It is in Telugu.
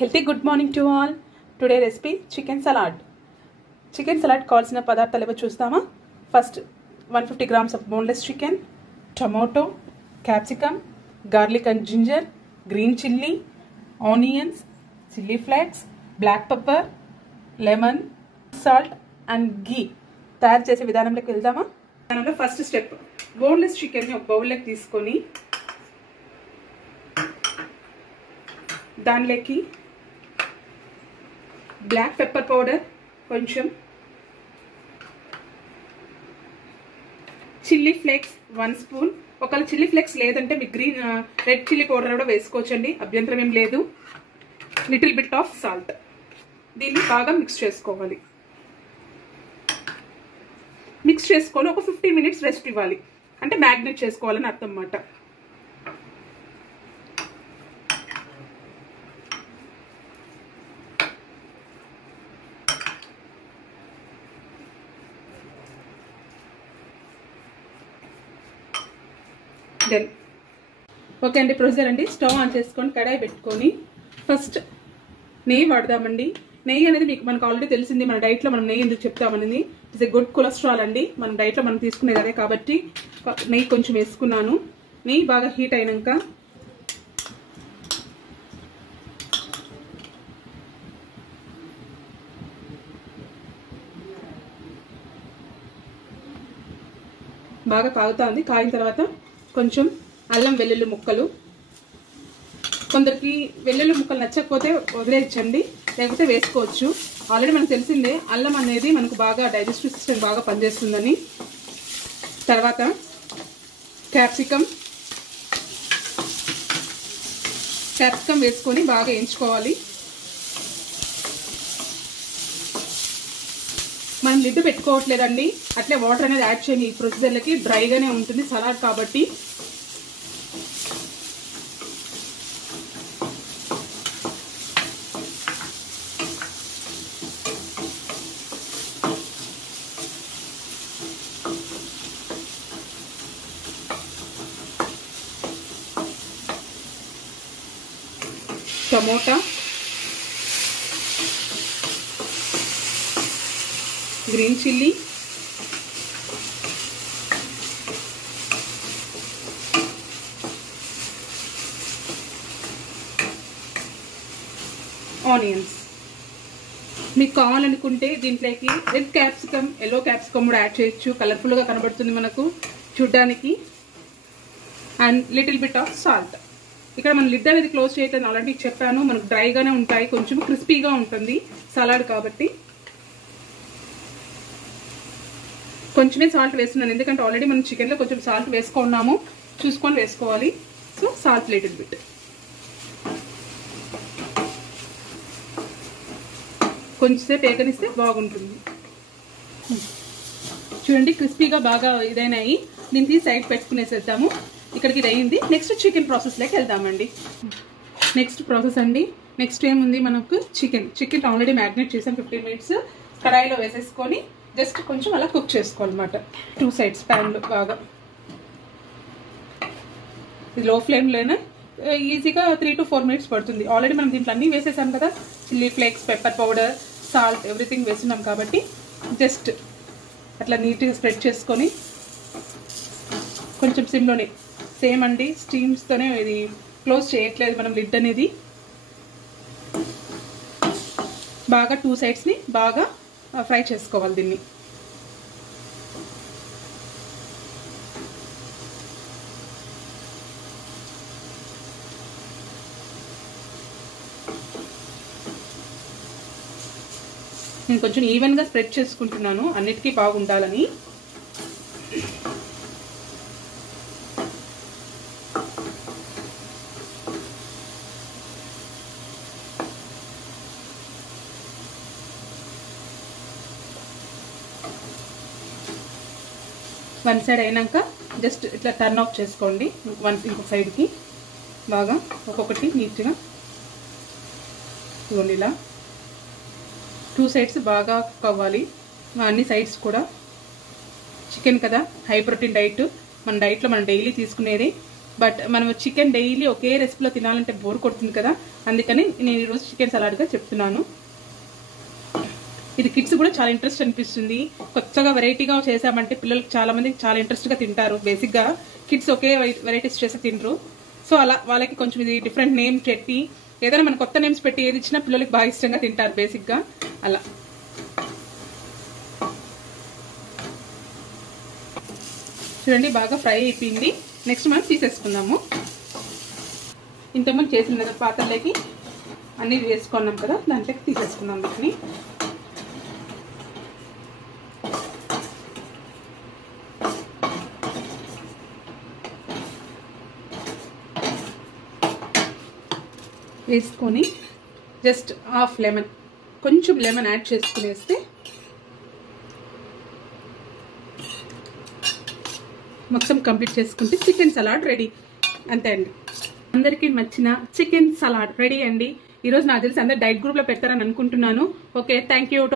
Healthy good morning to all. Today recipe chicken salad. Chicken salad కావాల్సిన పదార్థాలు ఏవో చూస్తామా. First 150 grams of boneless chicken, tomato, capsicum, garlic and ginger, green chilli, onions, chilli flakes, black pepper, lemon, salt and ghee. తయారు చేసే విధానంలోకి వెళ్దామా. దానిలో ఫస్ట్ స్టెప్ బోన్లెస్ చికెన్ ని ఒక బౌల్లోకి తీసుకొని దానిలోకి బ్లాక్ పెప్పర్ పౌడర్ కొంచెం, చిల్లీ ఫ్లేక్స్ 1 స్పూన్. ఒకవేళ చిల్లీ ఫ్లేక్స్ లేదంటే మీకు రెడ్ చిల్లీ పౌడర్ కూడా వేసుకోవచ్చండి, అభ్యంతరం ఏం లేదు. Little bit of salt. దీన్ని బాగా మిక్స్ చేసుకోవాలి. మిక్స్ చేసుకొని ఒక 15 minutes రెస్ట్ ఇవ్వాలి, అంటే మ్యాగ్నేట్ చేసుకోవాలని అర్థం అన్నమాట. దెన్ ఓకే అండి, ప్రొసీజర్ అండి. స్టవ్ ఆన్ చేసుకొని కడాయి పెట్టుకొని ఫస్ట్ నెయ్యి వాడదామండి. నెయ్యి అనేది మనకు ఆల్రెడీ తెలిసింది, మన డైట్లో మనం నెయ్యి ఎందుకు చెప్తామనేది. ఇట్స్ ఎ గుడ్ కొలెస్ట్రాల్ అండి, మన డైట్లో మనం తీసుకునేది అదే కాబట్టి నెయ్యి కొంచెం వేసుకున్నాను. నెయ్యి బాగా హీట్ అయినాక బాగా కాగుతుంది. కాగిన తర్వాత కొంచెం అల్లం వెల్లుల్లి ముక్కలు. కొందరికి వెల్లుల్లి ముక్కలు నచ్చకపోతే వదిలేయచ్చండి, లేకపోతే వేసుకోవచ్చు. ఆల్రెడీ మనకు తెలిసిందే అల్లం అనేది మనకు బాగా డైజెస్టివ్ సిస్టమ్ బాగా పనిచేస్తుందని. తర్వాత క్యాప్సికమ్ వేసుకొని బాగా వేయించుకోవాలి. మనం లిడ్ పెట్టుకోవట్లేదండి, అట్లే వాటర్ అనేది యాడ్ చేయండి. ఈ ప్రొసీజర్లకి డ్రైగానే ఉంటుంది సలాడ్ కాబట్టి. Tomato, green chilli, onions. మీకు కావాలనుకుంటే దీంట్లోకి రెడ్ క్యాప్సికమ్, ఎల్లో క్యాప్సికమ్ కూడా యాడ్ చేయొచ్చు, కలర్ఫుల్గా కనబడుతుంది మనకు చూడ్డానికి. And little bit of salt. ఇక్కడ మనం లిడ్ అనేది క్లోజ్ చేయట్లేదు, ఆల్రెడీ చెప్పాను, మనకు డ్రైగానే ఉంటాయి, కొంచెం క్రిస్పీగా ఉంటుంది సలాడ్ కాబట్టి. కొంచెమే సాల్ట్ వేస్తున్నాను, ఎందుకంటే ఆల్రెడీ మనం చికెన్లో కొంచెం సాల్ట్ వేసుకున్నాము, చూసుకొని వేసుకోవాలి. So salt little bit. కొంచెంసేపు వేగనిస్తే బాగుంటుంది. చూడండి క్రిస్పీగా బాగా ఇదైనాయి. దీన్ని సైడ్ పెట్టుకునేసేద్దాము. ఇక్కడికి ఇది అయింది. నెక్స్ట్ చికెన్ ప్రాసెస్లోకి వెళ్దామండి. నెక్స్ట్ ప్రాసెస్ అండి. నెక్స్ట్ ఏముంది మనకు చికెన్ ఆల్రెడీ మ్యాగ్నేట్ చేసాం 15 minutes. కడాయిలో వేసేసుకొని జస్ట్ కొంచెం అలా కుక్ చేసుకోవాలన్నమాట. 2 sides ప్యాన్లో బాగా. ఇది లో ఫ్లేమ్లోనే ఈజీగా 3 to 4 minutes పడుతుంది. ఆల్రెడీ మనం దీంట్లో అన్నీ వేసేసాం కదా, chilli flakes, pepper powder, salt, everything వేస్తున్నాం కాబట్టి జస్ట్ అట్లా నీట్గా స్ప్రెడ్ చేసుకొని కొంచెం సిమ్లోనే, సేమ్ అండి స్టీమ్స్తోనే, ఇది క్లోజ్ చేయట్లేదు మనం లిడ్ అనేది. బాగా 2 sides బాగా ఫ్రై చేసుకోవాలి దీన్ని. నేను కొంచెం ఈవెన్గా స్ప్రెడ్ చేసుకుంటున్నాను, అన్నిటికీ బాగుండాలని. వన్ సైడ్ అయినాక జస్ట్ ఇట్లా టర్న్ ఆఫ్ చేసుకోండి. ఇంకొక సైడ్కి బాగా ఒక్కొక్కటి నీట్గా చూడండి. ఇలా 2 sides బాగా కుక్ అవ్వాలి, అన్ని సైడ్స్ కూడా. చికెన్ కదా, హై ప్రోటీన్ డైట్, మన డైట్లో మనం డైలీ తీసుకునేది. బట్ మనం చికెన్ డైలీ ఒకే రెసిపీలో తినాలంటే బోర్ కొడుతుంది కదా, అందుకని నేను ఈరోజు చికెన్ సలాడ్గా చెప్తున్నాను. ఇది కిడ్స్ కూడా చాలా ఇంట్రెస్ట్ అనిపిస్తుంది. కొత్తగా వెరైటీగా చేసామంటే పిల్లలకి చాలా మంది చాలా ఇంట్రెస్ట్గా తింటారు. బేసిక్గా కిడ్స్ ఒకే వెరైటీస్ చేసి తినరు. సో అలా వాళ్ళకి కొంచెం ఇది డిఫరెంట్ నేమ్ పెట్టి ఏదైనా మన కొత్త నేమ్స్ పెట్టి ఏది ఇచ్చినా పిల్లలకి బాగా ఇష్టంగా తింటారు బేసిక్గా. అలా చూడండి బాగా ఫ్రై అయిపోయింది. నెక్స్ట్ మనం తీసేసుకుందాము. ఇంతకుముందు చేసిన పాత్రలోకి అన్నీ వేసుకున్నాం కదా, దాంట్లోకి తీసేసుకుందాం వీటిని. వేసుకొని జస్ట్ హాఫ్ లెమన్, కొంచెం లెమన్ యాడ్ చేసుకునేస్తే మొత్తం కంప్లీట్ చేసుకుంటే చికెన్ సలాడ్ రెడీ. అంతే అండి, అందరికీ నచ్చిన చికెన్ సలాడ్ రెడీ అండి. ఈరోజు నాకు తెలిసి అందరు డైట్ గ్రూప్లో పెడతారని అనుకుంటున్నాను. Okay, thank you.